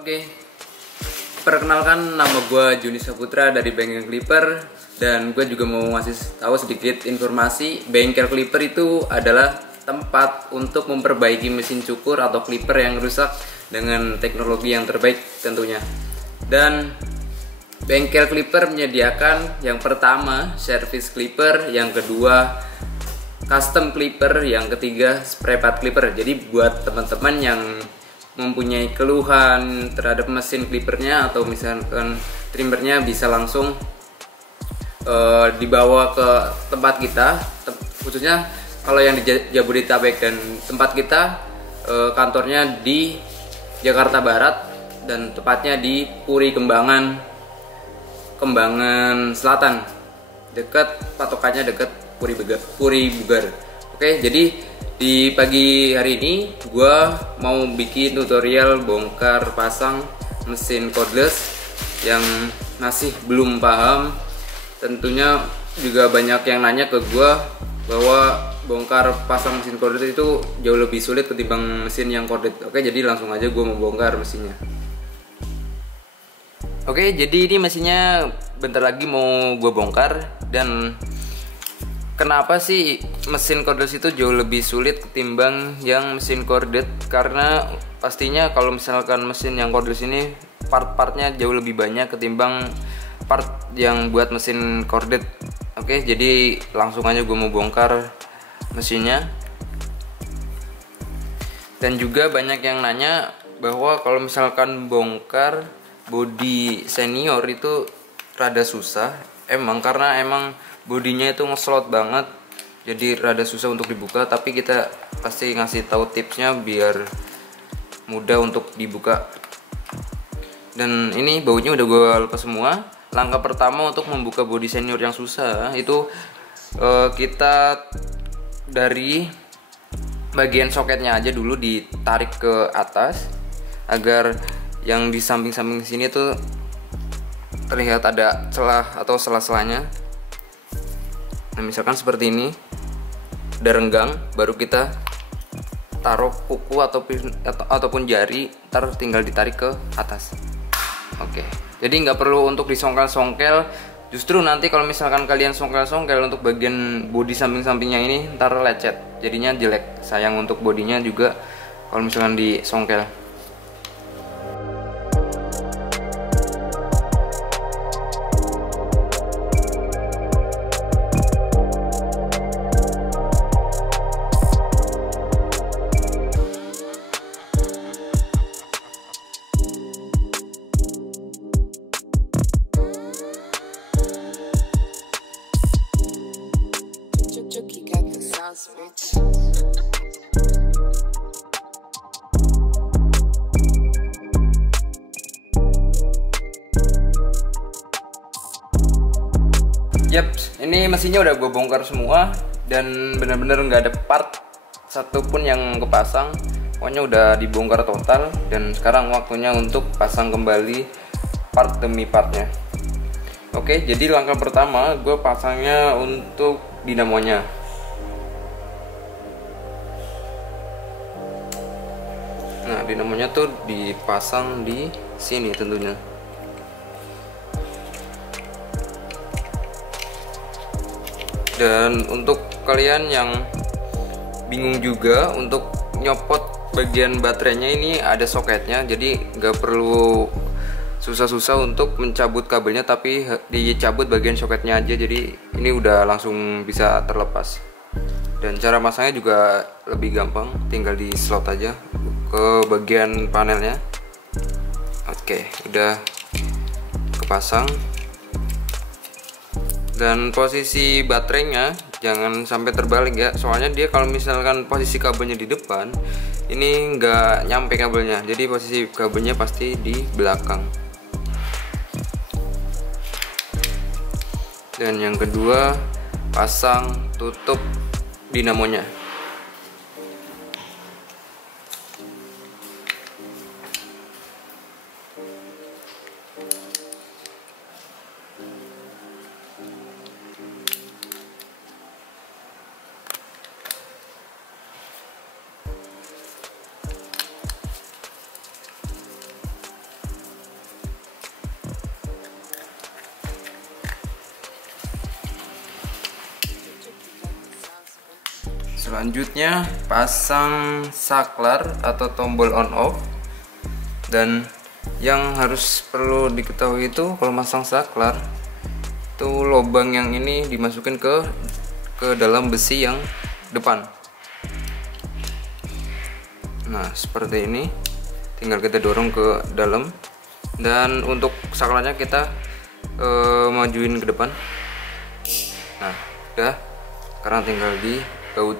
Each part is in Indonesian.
Oke, perkenalkan nama gue Juni Saputra dari Bengkel Clipper. Dan gue juga mau ngasih tahu sedikit informasi. Bengkel Clipper itu adalah tempat untuk memperbaiki mesin cukur atau clipper yang rusak dengan teknologi yang terbaik tentunya. Dan Bengkel Clipper menyediakan yang pertama service clipper, yang kedua custom clipper, yang ketiga spray pad clipper. Jadi buat teman-teman yang mempunyai keluhan terhadap mesin clippernya atau misalkan trimmernya, bisa langsung dibawa ke tempat kita, khususnya kalau yang di Jabodetabek. Dan tempat kita kantornya di Jakarta Barat dan tepatnya di Puri Kembangan Selatan, dekat patokannya dekat Puri Bugar. Oke, jadi di pagi hari ini gue mau bikin tutorial bongkar pasang mesin cordless yang masih belum paham. Tentunya juga banyak yang nanya ke gue bahwa bongkar pasang mesin cordless itu jauh lebih sulit ketimbang mesin yang corded. Oke, jadi langsung aja gue mau bongkar mesinnya. Oke, jadi ini mesinnya bentar lagi mau gue bongkar. Dan kenapa sih mesin cordless itu jauh lebih sulit ketimbang yang mesin corded? Karena pastinya kalau misalkan mesin yang cordless ini part-partnya jauh lebih banyak ketimbang part yang buat mesin corded. Oke, jadi langsung aja gue mau bongkar mesinnya. Dan juga banyak yang nanya bahwa kalau misalkan bongkar body senior itu rada susah. Karena bodinya itu ngeslot banget, jadi rada susah untuk dibuka. Tapi kita pasti ngasih tahu tipsnya biar mudah untuk dibuka. Dan ini bautnya udah gue lepas semua. Langkah pertama untuk membuka body senior yang susah itu kita dari bagian soketnya aja dulu ditarik ke atas agar yang di samping-samping sini tuh terlihat ada celah atau sela-selanya. Nah, misalkan seperti ini udah renggang, baru kita taruh kuku ataupun jari, ntar tinggal ditarik ke atas. Oke, jadi nggak perlu untuk disongkel-songkel. Justru nanti kalau misalkan kalian songkel-songkel untuk bagian bodi samping-sampingnya ini, ntar lecet, jadinya jelek. Sayang untuk bodinya juga kalau misalkan disongkel. Yaps, ini mesinnya udah gue bongkar semua dan bener-bener nggak ada part satupun yang kepasang. Pokoknya udah dibongkar total dan sekarang waktunya untuk pasang kembali part demi partnya. Oke, jadi langkah pertama gue pasangnya untuk dinamonya. Nah, dinamonya tuh dipasang di sini tentunya. Dan untuk kalian yang bingung juga untuk nyopot bagian baterainya, ini ada soketnya, jadi nggak perlu susah-susah untuk mencabut kabelnya, tapi dicabut bagian soketnya aja. Jadi ini udah langsung bisa terlepas. Dan cara masangnya juga lebih gampang, tinggal di slot aja ke bagian panelnya. Oke, udah kepasang. Dan posisi baterainya jangan sampai terbalik ya, soalnya dia kalau misalkan posisi kabelnya di depan, ini nggak nyampe kabelnya, jadi posisi kabelnya pasti di belakang. Dan yang kedua, pasang tutup dinamonya. Selanjutnya pasang saklar atau tombol on off. Dan yang harus perlu diketahui itu kalau masang saklar itu lubang yang ini dimasukin ke dalam besi yang depan. Nah seperti ini, tinggal kita dorong ke dalam. Dan untuk saklarnya kita majuin ke depan. Nah udah, sekarang tinggal dibaut.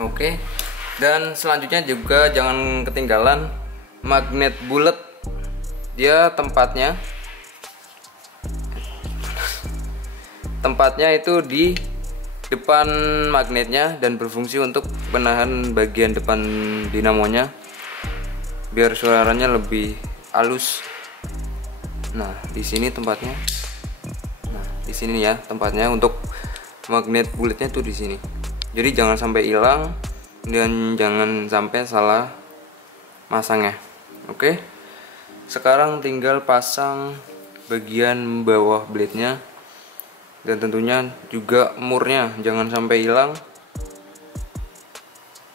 Oke, dan selanjutnya juga jangan ketinggalan magnet bulat. Dia tempatnya itu di depan magnetnya dan berfungsi untuk menahan bagian depan dinamonya biar suaranya lebih halus. Nah, di sini tempatnya. Nah, di sini ya tempatnya untuk magnet bulatnya tuh di sini. Jadi jangan sampai hilang dan jangan sampai salah masangnya. Oke. Sekarang tinggal pasang bagian bawah blade-nya dan tentunya juga murnya jangan sampai hilang.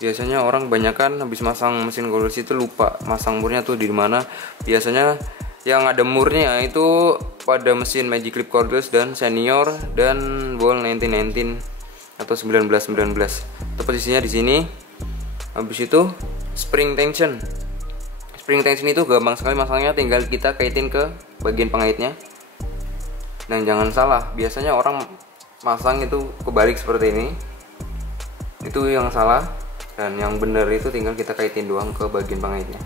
Biasanya orang kebanyakan habis masang mesin cordless itu lupa masang murnya tuh di mana. Biasanya yang ada murnya itu pada mesin Magic Clip cordless dan Senior dan Bowl 1919 atau 1919. Itu posisinya di sini. Habis itu spring tension. Spring tension itu gampang sekali masangnya, tinggal kita kaitin ke bagian pengaitnya. Dan jangan salah, biasanya orang masang itu kebalik seperti ini. Itu yang salah, dan yang benar itu tinggal kita kaitin doang ke bagian pengaitnya.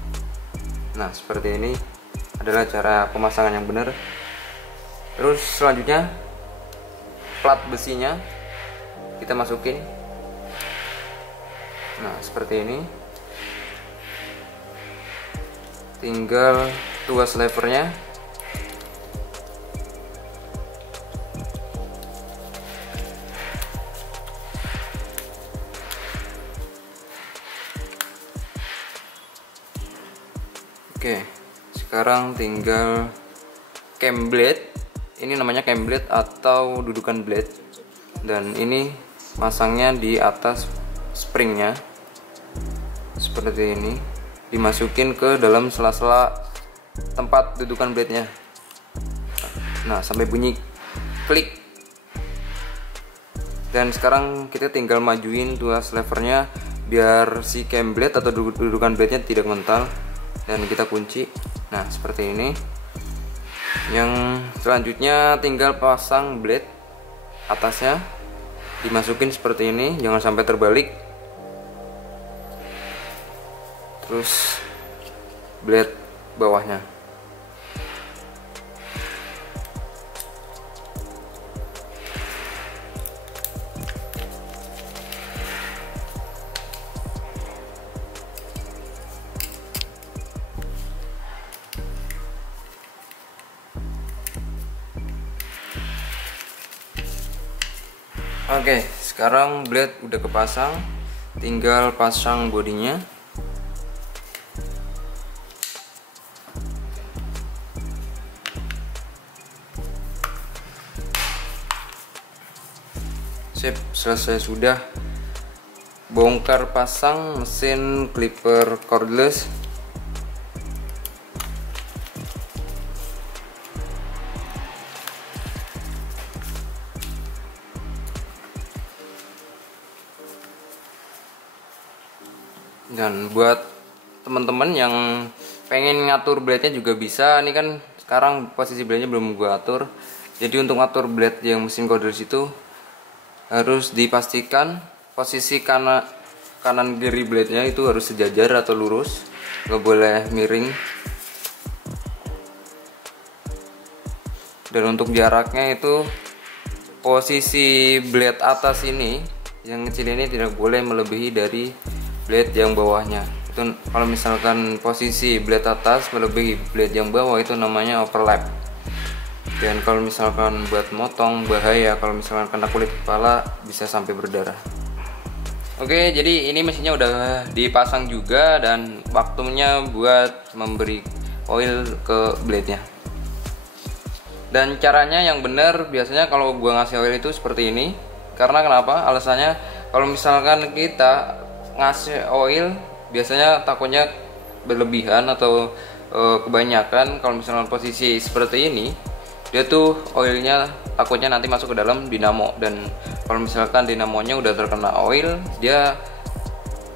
Nah, seperti ini adalah cara pemasangan yang benar. Terus selanjutnya plat besinya kita masukin. Nah seperti ini, tinggal tuas levernya. Oke, sekarang tinggal cam blade. Ini namanya cam blade atau dudukan blade. Dan ini masangnya di atas springnya seperti ini, dimasukin ke dalam sela-sela tempat dudukan blade-nya. Nah sampai bunyi klik. Dan sekarang kita tinggal majuin tuas levernya biar si cam blade atau dudukan blade-nya tidak mental, dan kita kunci. Nah seperti ini. Yang selanjutnya tinggal pasang blade atasnya, dimasukin seperti ini, jangan sampai terbalik. Terus blade bawahnya. Oke, sekarang blade udah kepasang, tinggal pasang bodinya. Sip, selesai sudah. Bongkar pasang mesin clipper cordless. Dan buat teman-teman yang pengen ngatur blade-nya juga bisa. Ini kan sekarang posisi blade-nya belum gua atur. Jadi untuk ngatur blade yang mesin cordless itu harus dipastikan posisi kanan kiri blade-nya itu harus sejajar atau lurus, nggak boleh miring. Dan untuk jaraknya itu posisi blade atas ini yang kecil ini tidak boleh melebihi dari blade yang bawahnya. Itu kalau misalkan posisi blade atas melebihi blade yang bawah itu namanya overlap. Dan kalau misalkan buat motong bahaya, kalau misalkan kena kulit kepala bisa sampai berdarah. Oke, jadi ini mesinnya udah dipasang juga dan waktunya buat memberi oil ke blade-nya. Dan caranya yang benar biasanya kalau gua ngasih oil itu seperti ini. Karena kenapa? Alasannya kalau misalkan kita ngasih oil biasanya takutnya berlebihan atau kebanyakan. Kalau misalkan posisi seperti ini, dia tuh oilnya takutnya nanti masuk ke dalam dinamo, dan kalau misalkan dinamonya udah terkena oil dia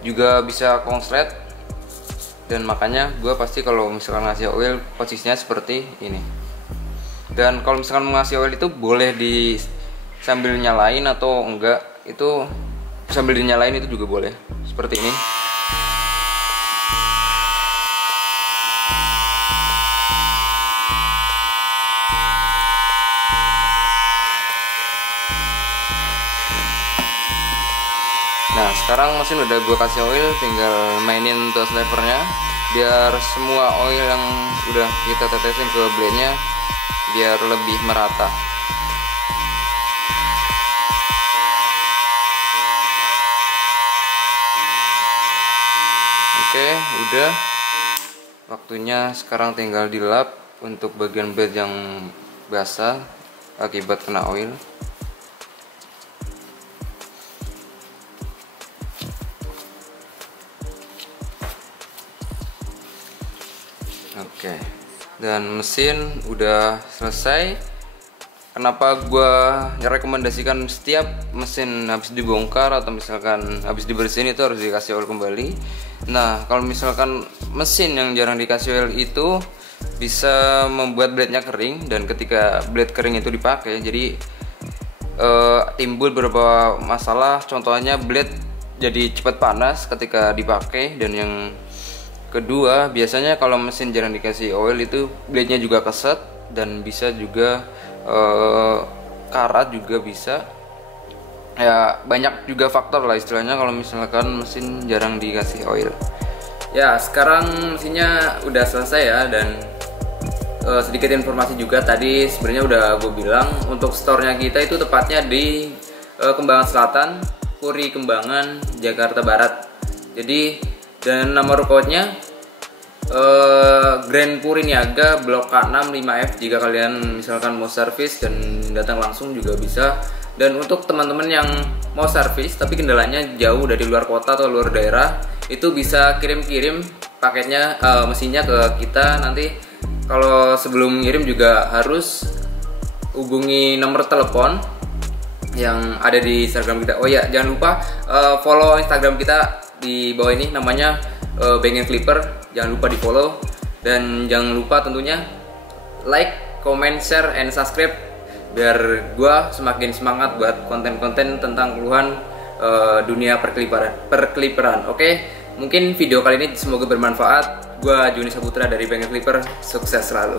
juga bisa konslet. Dan makanya gue pasti kalau misalkan ngasih oil posisinya seperti ini. Dan kalau misalkan mau ngasih oil itu boleh di sambil nyalain atau enggak, itu sambil dinyalain itu juga boleh seperti ini. Nah, sekarang mesin udah gue kasih oil, tinggal mainin touch levernya biar semua oil yang udah kita tetesin ke blade-nya biar lebih merata. Oke, udah. Waktunya sekarang tinggal dilap untuk bagian blade yang basah akibat kena oil. Oke, dan mesin udah selesai. Kenapa gue rekomendasikan setiap mesin habis dibongkar atau misalkan habis dibersihin itu harus dikasih oil kembali. Nah, kalau misalkan mesin yang jarang dikasih oil itu bisa membuat blade-nya kering, dan ketika blade kering itu dipakai jadi timbul beberapa masalah. Contohnya blade jadi cepat panas ketika dipakai, dan yang kedua, biasanya kalau mesin jarang dikasih oil itu blade-nya juga keset dan bisa juga karat juga bisa. Ya, banyak juga faktor lah istilahnya kalau misalkan mesin jarang dikasih oil. Ya, sekarang mesinnya udah selesai ya, dan sedikit informasi juga tadi sebenarnya udah gue bilang untuk store-nya kita itu tepatnya di Kembangan Selatan, Puri Kembangan, Jakarta Barat. Jadi, dan nomor code-nya Grand Puri Niaga Blok K6 5F jika kalian misalkan mau servis dan datang langsung juga bisa. Dan untuk teman-teman yang mau servis tapi kendalanya jauh dari luar kota atau luar daerah, itu bisa kirim-kirim paketnya mesinnya ke kita. Nanti kalau sebelum ngirim juga harus hubungi nomor telepon yang ada di Instagram kita. Oh ya, jangan lupa follow Instagram kita di bawah ini, namanya Bengkel Clipper. Jangan lupa di follow, dan jangan lupa tentunya like, comment, share, and subscribe biar gua semakin semangat buat konten-konten tentang keluhan dunia perkliperan. Oke, mungkin video kali ini semoga bermanfaat. Gua Joni Saputra dari Bengkel Clipper. Sukses selalu.